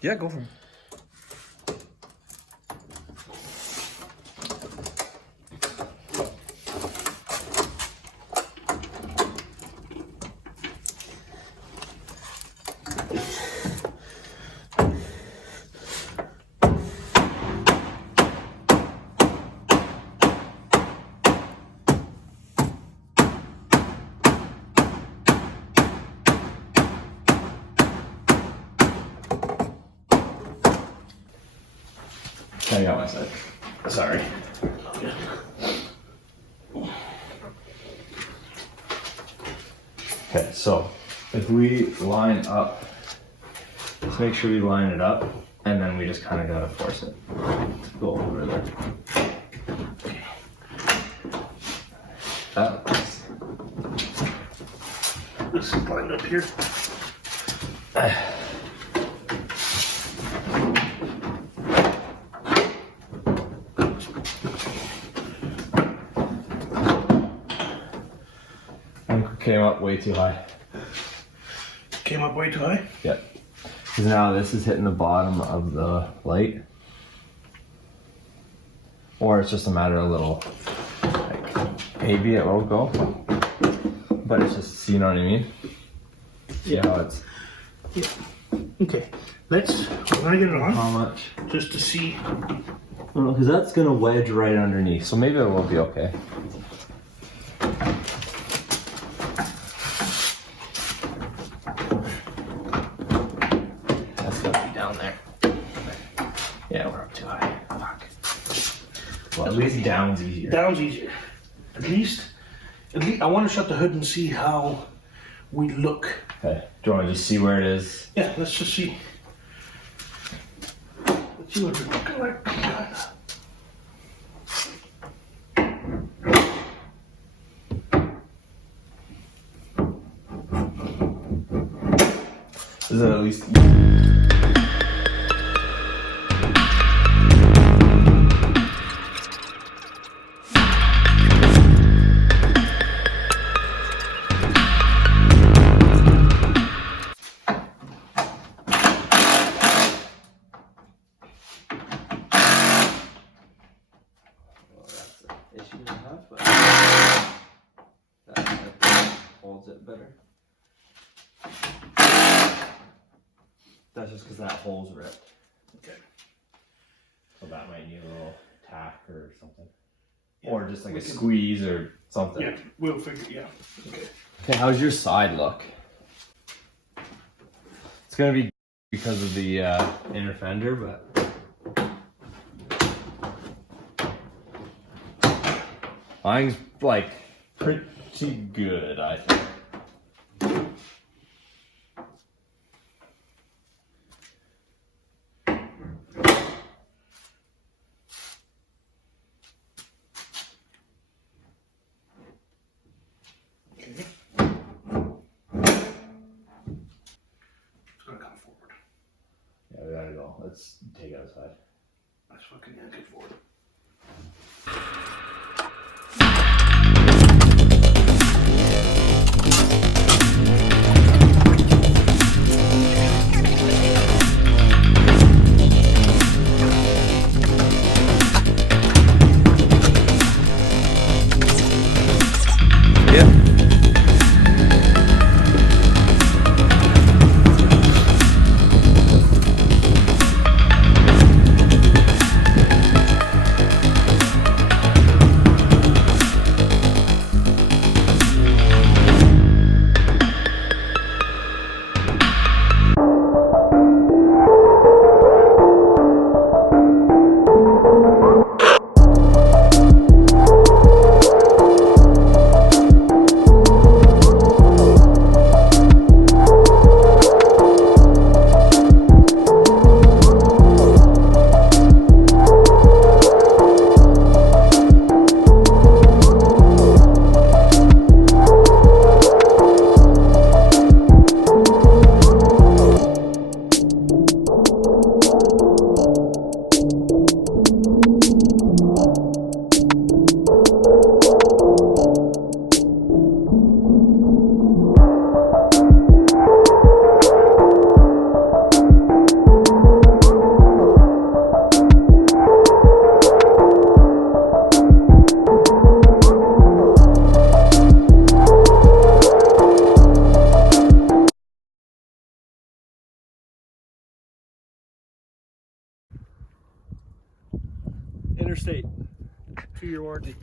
Yeah, go for it. I got my side. Sorry. Okay, so if we line up, let's make sure we line it up, and then we just kind of gotta force it to go over there. Okay. This is lined up here. Came up way too high. Came up way too high? Yep. Because now this is hitting the bottom of the light. Or it's just a matter of little, like, maybe it will go. But it's just, you know what I mean? See how it's... Yeah. Okay. We're gonna get it on. How much? Just to see. Well, because that's gonna wedge right underneath. So maybe it will be okay. Well, at least down's easier. Down's easier. At least I want to shut the hood and see how we look. Okay. Do you want to just see where it is? Yeah, let's just see. Let's see what we're looking like. Is it at least... issue to have, but that holds it better. That's just because that hole's ripped. Okay. So that might need a little tack or something. Yeah, or just like a squeeze or something. Yeah, we'll figure it out. Okay. Okay, how's your side look? It's gonna be because of the inner fender, but mine's like pretty good, I think. Okay. It's gonna come forward. Yeah, we gotta go. Let's take it outside. Let's fucking yank it forward. interstate. 2-year warranty.